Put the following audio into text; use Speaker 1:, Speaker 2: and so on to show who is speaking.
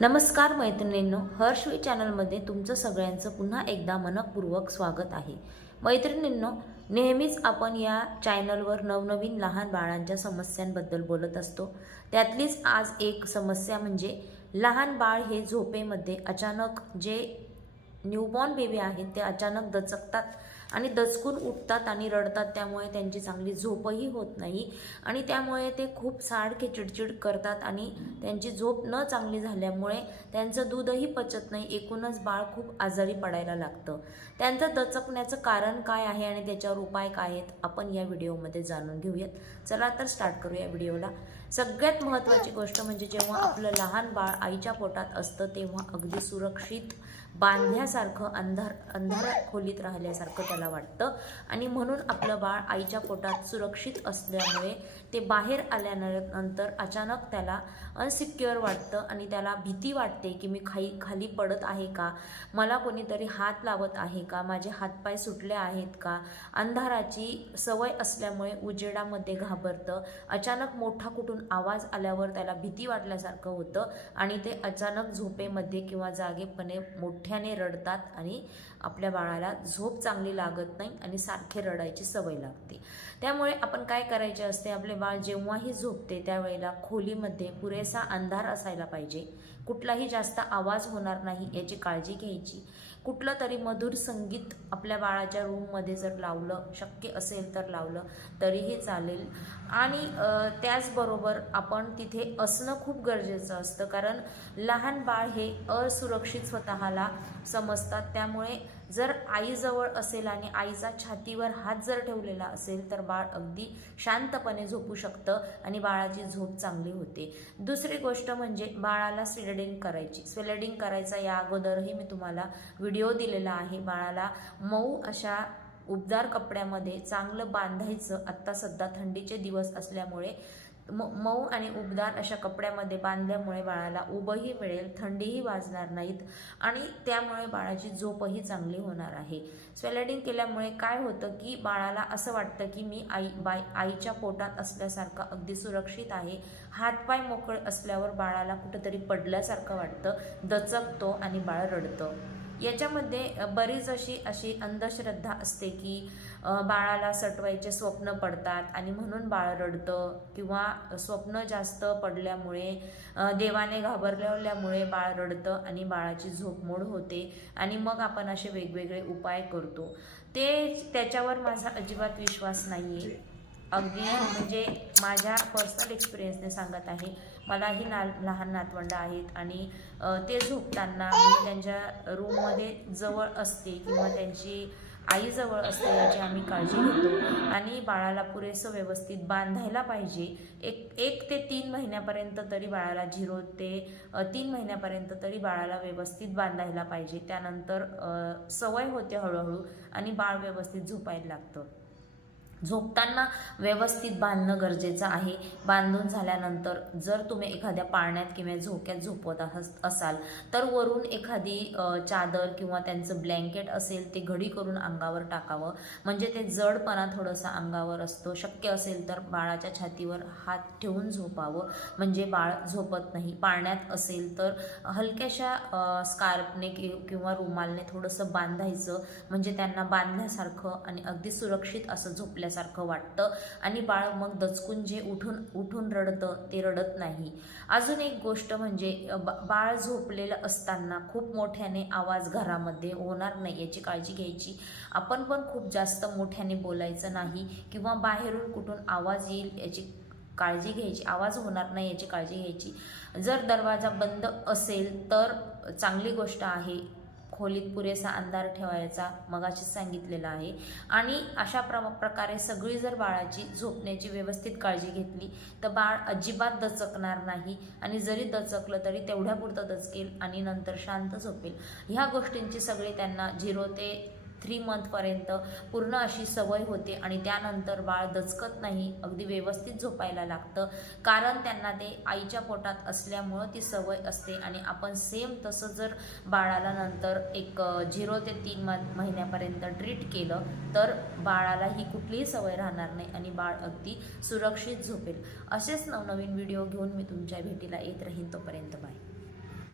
Speaker 1: नमस्कार मैत्रिणींनो हर्षवी चॅनलमध्ये तुमचं सगळ्यांचं पुन्हा एकदा मनपूर्वक स्वागत आहे. मैत्रिणींनो नेहमीच आपण या चॅनलवर नवनवीन लहान बाळांच्या समस्यांबद्दल बोलत असतो. त्यातलीच आज एक समस्या म्हणजे लहान बाळ हे झोपेमध्ये अचानक जे न्यूबॉर्न बेबी आहेत ते अचानक दचकतात. आणि दचकून उठतात आणि रडतात त्यामुळे त्यांची चांगली झोपही होत नाही. आणि त्यामुळे ते खूप सारखे चिडचिड करतात आणि त्यांची झोप न चांगली झाल्यामुळे त्यांचं दूधही पचत नाही. एकूणच बाळ खूप आजारी पडायला लागतं. त्यांचं दचकण्याचं कारण काय आहे आणि त्याच्यावर उपाय काय आहेत आपण या व्हिडिओमध्ये जाणून घेऊयात. चला तर स्टार्ट करूया व्हिडिओला. सगळ्यात महत्त्वाची गोष्ट म्हणजे जेव्हा आपलं लहान बाळ आईच्या पोटात असतं तेव्हा अगदी सुरक्षित बांधल्यासारखं अंधार अंधार खोलीत राहिल्यासारखं त्याला वाटतं. आणि म्हणून आपलं बाळ आईच्या पोटात सुरक्षित असल्यामुळे ते बाहेर आल्यानंतर अचानक त्याला अनसिक्युअर वाटतं आणि त्याला भीती वाटते की मी खाई खाली पडत आहे का? मला कोणीतरी हात लावत आहे का? माझे हातपाय सुटले आहेत का? अंधाराची सवय असल्यामुळे उजेडामध्ये घाबरतं. अचानक मोठा कुठून आवाज आल्यावर त्याला भीती वाटल्यासारखं होतं आणि ते अचानक झोपेमध्ये किंवा जागेपणे मोठ्याने रडतात आणि आपल्या बाळाला झोप चांगली लागत नाही आणि सारखे रडायची सवय लागते. त्यामुळे आपण काय करायचे असते आपले बाळ जेव्हाही झोपते त्यावेळेला खोलीमध्ये पुरेसा अंधार असायला पाहिजे. कुठलाही जास्त आवाज होणार नाही याची काळजी घ्यायची. कुठलं तरी मधुर संगीत आपल्या बाळाच्या रूममध्ये जर लावलं शक्य असेल तर लावलं तरीही चालेल. आणि त्याचबरोबर आपण तिथे असणं खूप गरजेचं असतं कारण लहान बाळ हे असुरक्षित स्वतःला समजतात. त्यामुळे जर आईजवळ असेल आणि आईचा छातीवर हात जर ठेवलेला असेल तर बाळ अगदी शांतपणे झोपू शकतं आणि बाळाची झोप चांगली होते. दुसरी गोष्ट म्हणजे बाळाला स्वेलडिंग करायची. स्वेलडिंग करायचा या अगोदरही मी तुम्हाला व्हिडिओ दिलेला आहे. बाळाला मऊ अशा उबदार कपड्यामध्ये चांगलं बांधायचं आत्ता सध्या थंडीचे दिवस असल्यामुळे म मऊ आणि उबदार अशा कपड्यामध्ये बांधल्यामुळे बाळाला उबही मिळेल थंडीही वाजणार नाहीत आणि त्यामुळे बाळाची झोपही चांगली होणार आहे. स्वेलेडिंग केल्यामुळे काय होतं की बाळाला असं वाटतं की मी आई बाय आईच्या पोटात असल्यासारखं अगदी सुरक्षित आहे. हातपाय मोकळे असल्यावर बाळाला कुठंतरी पडल्यासारखं वाटतं दचकतो आणि बाळ रडतं. याच्यामध्ये बरीच अशी अशी अंधश्रद्धा असते की बाळाला सटवायचे स्वप्न पडतात आणि म्हणून बाळ रडतं किंवा स्वप्न जास्त पडल्यामुळे देवाने घाबरल्यामुळे बाळ रडतं आणि बाळाची झोप मोड होते आणि मग आपण असे वेगवेगळे उपाय करतो. ते त्याच्यावर माझा अजिबात विश्वास नाही आहे अगदी म्हणजे माझ्या पर्सनल एक्सपिरियन्सने सांगत आहे. मलाही ना लहान नातवंड आहेत आणि ते झोपताना मी त्यांच्या रूममध्ये जवळ असते किंवा त्यांची आई जवळ असते याची आम्ही काळजी घेतो. आणि बाळाला पुरेसं व्यवस्थित बांधायला पाहिजे. एक एक ते तीन महिन्यापर्यंत तरी बाळाला झिरो ते तीन महिन्यापर्यंत तरी बाळाला व्यवस्थित बांधायला पाहिजे. त्यानंतर सवय होते हळूहळू आणि बाळ व्यवस्थित झोपायला लागतं. झोपताना व्यवस्थित बांधणं गरजेचं आहे. बांधून झाल्यानंतर जर तुम्ही एखाद्या पाळण्यात किंवा झोक्यात झोपवत असाल तर वरून एखादी चादर किंवा त्यांचं ब्लँकेट असेल ते घडी करून अंगावर टाकावं. म्हणजे ते जडपणा थोडंसं अंगावर असतो. शक्य असेल तर बाळाच्या छातीवर हात ठेवून झोपावं. म्हणजे बाळ झोपत नाही. पाळण्यात असेल तर हलक्याशा स्कार्पने स्कार्फने कि किंवा रुमालने थोडंसं बांधायचं. म्हणजे त्यांना बांधल्यासारखं आणि अगदी सुरक्षित असं झोपल्यासारखं वाटतं आणि बाळ मग दचकून जे उठून उठून रडतं ते रडत नाही. अजून एक गोष्ट म्हणजे बाळ झोपलेलं असताना खूप मोठ्याने आवाज घरामध्ये होणार नाही याची काळजी घ्यायची. आपण पण खूप जास्त मोठ्याने बोलायचं नाही किंवा बाहेरून कुठून आवाज येईल याची काळजी घ्यायची आवाज होणार नाही याची काळजी घ्यायची. जर दरवाजा बंद असेल तर चांगली गोष्ट आहे खोलीत पुरेसा अंधार ठेवायचा मगाशीच सांगितलेला आहे. आणि अशा प्र प्रकारे सगळी जर बाळाची झोपण्याची व्यवस्थित काळजी घेतली तर बाळ अजिबात दचकणार नाही. आणि जरी दचकलं तरी तेवढ्यापुरतं दचकेल आणि नंतर शांत झोपेल. ह्या गोष्टींची सगळी त्यांना झिरो ते थ्री मंथपर्यंत पूर्ण अशी सवय होते आणि त्यानंतर बाळ दचकत नाही अगदी व्यवस्थित झोपायला लागतं. कारण त्यांना ते आईच्या पोटात असल्यामुळं ती सवय असते आणि आपण सेम तसं जर बाळाला नंतर एक झिरो ते तीन म महिन्यापर्यंत ट्रीट केलं तर बाळाला ही कुठलीही सवय राहणार नाही आणि बाळ अगदी सुरक्षित झोपेल. असेच नवनवीन व्हिडिओ घेऊन मी तुमच्या भेटीला येत राहीन तोपर्यंत बाय.